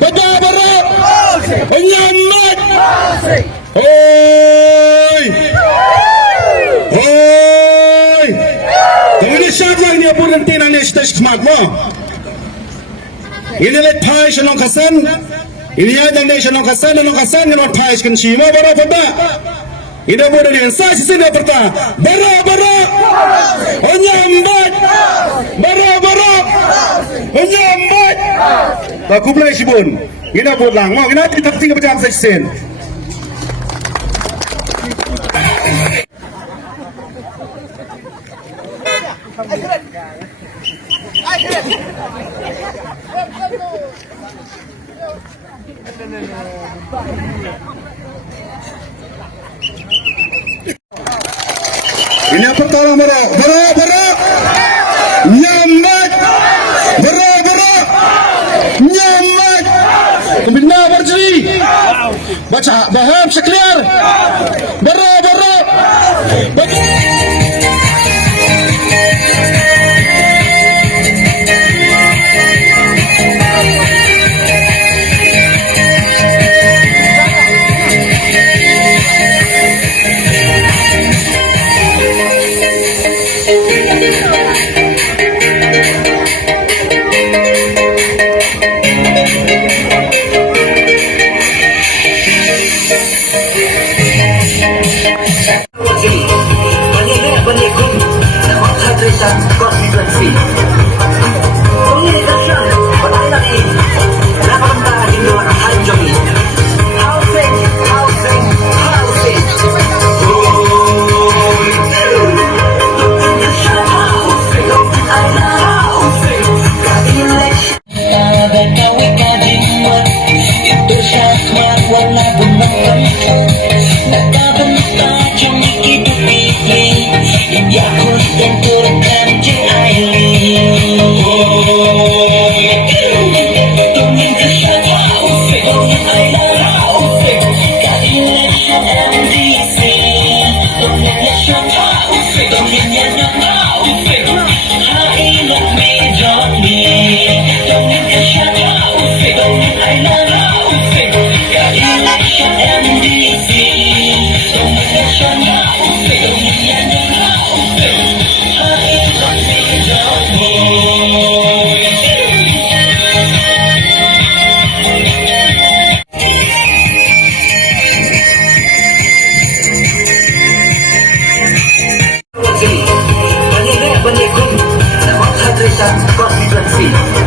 Badabara! Anyamat! Hoy! Hoy! Tanganisyak lang niya po ng tinanistas smak mo. Inilit tayo siya ng kasan. Iniyadang na siya ng kasan. Anong kasan? Anong tayo siya ng shima? Bara pa ba? Ina mo na niyan. Sa sinaperta. Bara! Bara! Anyamat! Bara! Bara! Anyamat! Kublay si Bun. Ginabot lang mo. Ginatitakting ka pa sa isin. Ini apa pertama bara? Bara! Bara! Nyamat! Bara! Bara! Nyamat! Kumbina Barjri! Baca baham sekalian! Bara! Bara! Constituency